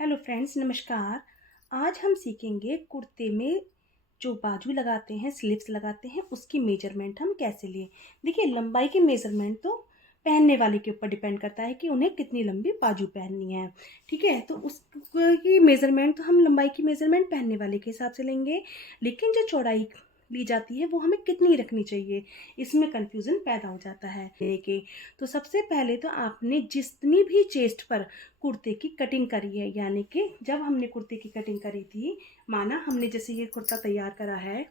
Hello friends, नमस्कार। आज हम सीखेंगे कुर्ते में जो बाजू लगाते हैं, स्लीव्स लगाते हैं, उसकी मेजरमेंट हम कैसे लें। देखिए, लंबाई की मेजरमेंट तो पहनने वाले के ऊपर डिपेंड करता है कि उन्हें कितनी लंबी बाजू पहननी है। ठीक है, तो उसकी मेजरमेंट तो हम लंबाई की मेजरमेंट पहनने वाले के हिसाब से लेंगे, लेकिन जो चौड़ाई ली जाती है वो हमें कितनी रखनी चाहिए, इसमें कंफ्यूजन पैदा हो जाता है। तो सबसे पहले तो आपने जितनी भी चेस्ट पर कुर्ते की कटिंग करी है, यानी कि जब हमने कुर्ते की कटिंग करी थी, माना हमने जैसे ये कुर्ता तैयार करा है,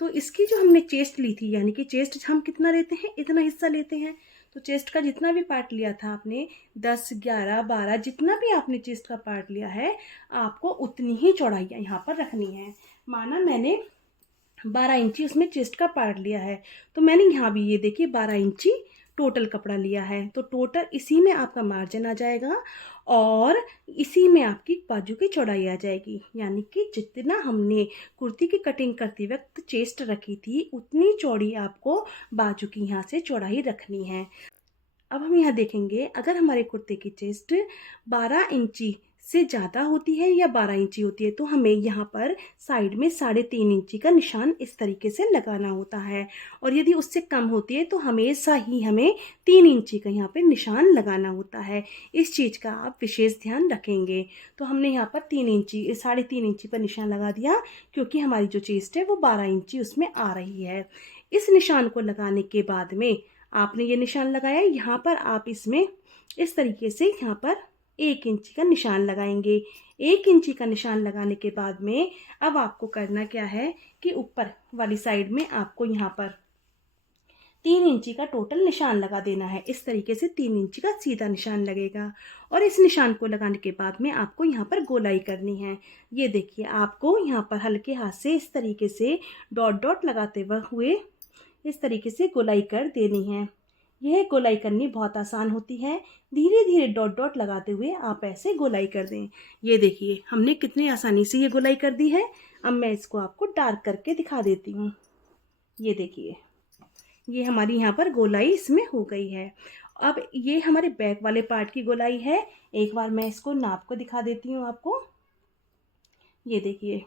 तो इसकी जो हमने चेस्ट ली थी, यानी कि चेस्ट हम कितना लेते हैं, इतना हिस्सा लेते हैं। तो चेस्ट का जितना भी पार्ट लिया था आपने, 10, 11, 12, जितना भी आपने चेस्ट का पार्ट लिया है, आपको उतनी ही चौड़ाई यहाँ पर रखनी है। माना मैंने 12 इंची उसमें चेस्ट का पार्ट लिया है, तो मैंने यहाँ भी ये देखिए 12 इंची टोटल कपड़ा लिया है। तो टोटल इसी में आपका मार्जिन आ जाएगा और इसी में आपकी बाजू की चौड़ाई आ जाएगी, यानी कि जितना हमने कुर्ती की कटिंग करते वक्त चेस्ट रखी थी, उतनी चौड़ी आपको बाजू की यहाँ से चौड़ाई रखनी है। अब हम यहाँ देखेंगे, अगर हमारे कुर्ते की चेस्ट 12 इंची से ज़्यादा होती है या 12 इंची होती है, तो हमें यहाँ पर साइड में 3.5 इंची का निशान इस तरीके से लगाना होता है। और यदि उससे कम होती है तो हमेशा ही हमें 3 इंची का यहाँ पे निशान लगाना होता है। इस चीज़ का आप विशेष ध्यान रखेंगे। तो हमने यहाँ पर 3 इंची 3.5 इंची पर निशान लगा दिया, क्योंकि हमारी जो चेस्ट है वो 12 इंची उसमें आ रही है। इस निशान को लगाने के बाद में आपने ये निशान लगाया, यहाँ पर आप इसमें इस तरीके से यहाँ पर 1 इंची का निशान लगाएंगे। 1 इंची का निशान लगाने के बाद में अब आपको करना क्या है कि ऊपर वाली साइड में आपको यहाँ पर 3 इंची का टोटल निशान लगा देना है। इस तरीके से 3 इंची का सीधा निशान लगेगा। और इस निशान को लगाने के बाद में आपको यहाँ पर गोलाई करनी है। ये देखिए, आपको यहाँ पर हल्के हाथ से इस तरीके से डॉट डॉट लगाते हुए इस तरीके से गोलाई कर देनी है। यह गोलाई करनी बहुत आसान होती है। धीरे धीरे डॉट डॉट लगाते हुए आप ऐसे गोलाई कर दें। ये देखिए, हमने कितनी आसानी से ये गोलाई कर दी है। अब मैं इसको आपको डार्क करके दिखा देती हूँ। ये देखिए, ये हमारी यहाँ पर गोलाई इसमें हो गई है। अब ये हमारे बैक वाले पार्ट की गोलाई है। एक बार मैं इसको नाप को दिखा देती हूँ आपको। ये देखिए,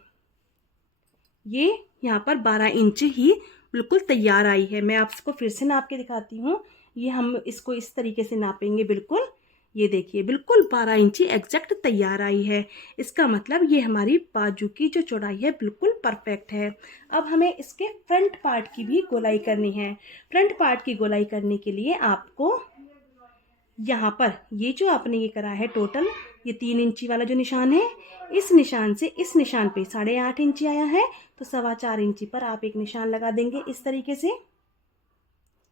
ये यहाँ पर 12 इंच ही बिल्कुल तैयार आई है। मैं आपको फिर से नाप के दिखाती हूँ। ये हम इसको इस तरीके से नापेंगे बिल्कुल। ये देखिए, बिल्कुल 12 इंची एग्जैक्ट तैयार आई है। इसका मतलब ये हमारी बाजू की जो चौड़ाई है बिल्कुल परफेक्ट है। अब हमें इसके फ्रंट पार्ट की भी गोलाई करनी है। फ्रंट पार्ट की गोलाई करने के लिए आपको यहाँ पर ये जो आपने ये करा है टोटल, ये 3 इंची वाला जो निशान है, इस निशान से इस निशान पे 8.5 इंची आया है, तो 4.25 इंची पर आप एक निशान लगा देंगे।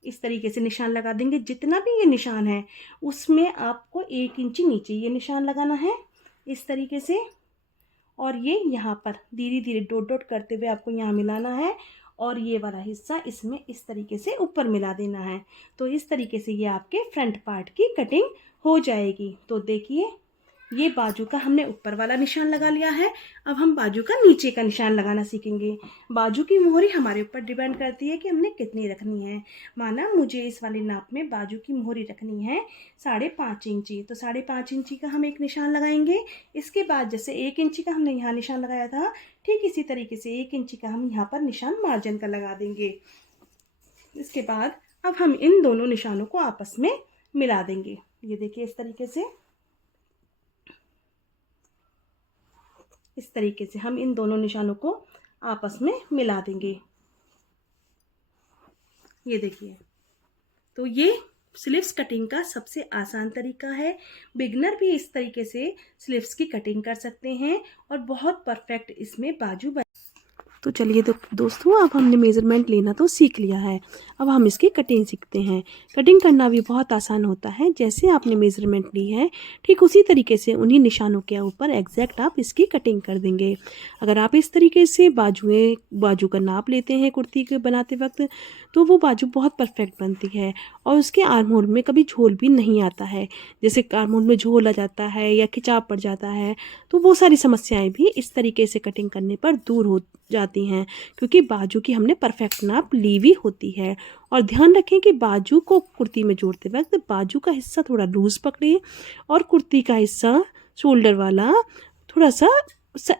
इस तरीके से निशान लगा देंगे। जितना भी ये निशान है उसमें आपको 1 इंची नीचे ये निशान लगाना है, इस तरीके से। और ये यहाँ पर धीरे धीरे डॉट डॉट करते हुए आपको यहाँ मिलाना है, और ये वाला हिस्सा इसमें इस तरीके से ऊपर मिला देना है। तो इस तरीके से ये आपके फ्रंट पार्ट की कटिंग हो जाएगी। तो देखिए, ये बाजू का हमने ऊपर वाला निशान लगा लिया है। अब हम बाजू का नीचे का निशान लगाना सीखेंगे। बाजू की मोहरी हमारे ऊपर डिपेंड करती है कि हमने कितनी रखनी है। माना मुझे इस वाले नाप में बाजू की मोहरी रखनी है 5.5 इंची, तो 5.5 इंची का हम एक निशान लगाएंगे। इसके बाद जैसे 1 इंची का हमने यहाँ निशान लगाया था, ठीक इसी तरीके से 1 इंची का हम यहाँ पर निशान मार्जिन का लगा देंगे। इसके बाद अब हम इन दोनों निशानों को आपस में मिला देंगे। ये देखिए, इस तरीके से हम इन दोनों निशानों को आपस में मिला देंगे। ये देखिए, तो ये स्लीव्स कटिंग का सबसे आसान तरीका है। बिगनर भी इस तरीके से स्लीव्स की कटिंग कर सकते हैं और बहुत परफेक्ट इसमें बाजू बन। तो चलिए दोस्तों, अब हमने मेज़रमेंट लेना तो सीख लिया है। अब हम इसकी कटिंग सीखते हैं। कटिंग करना भी बहुत आसान होता है। जैसे आपने मेज़रमेंट ली है, ठीक उसी तरीके से उन्हीं निशानों के ऊपर एग्जैक्ट आप इसकी कटिंग कर देंगे। अगर आप इस तरीके से बाजू का नाप लेते हैं कुर्ती के बनाते वक्त, तो वो बाजू बहुत परफेक्ट बनती है और उसके आर्म होल में कभी झोल भी नहीं आता है। जैसे आर्म होल में झोल आ जाता है या खिंचाव पड़ जाता है, तो वो सारी समस्याएं भी इस तरीके से कटिंग करने पर दूर हो जाती हैं, क्योंकि बाजू की हमने परफेक्ट नाप ली हुई होती है। और ध्यान रखें कि बाजू को कुर्ती में जोड़ते वक्त बाजू का हिस्सा थोड़ा लूज पकड़े और कुर्ती का हिस्सा शोल्डर वाला थोड़ा सा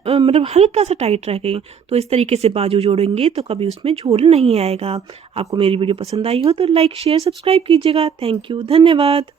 मतलब हल्का सा टाइट रह गई। तो इस तरीके से बाजू जोड़ेंगे तो कभी उसमें झोल नहीं आएगा। आपको मेरी वीडियो पसंद आई हो तो लाइक शेयर सब्सक्राइब कीजिएगा। थैंक यू, धन्यवाद।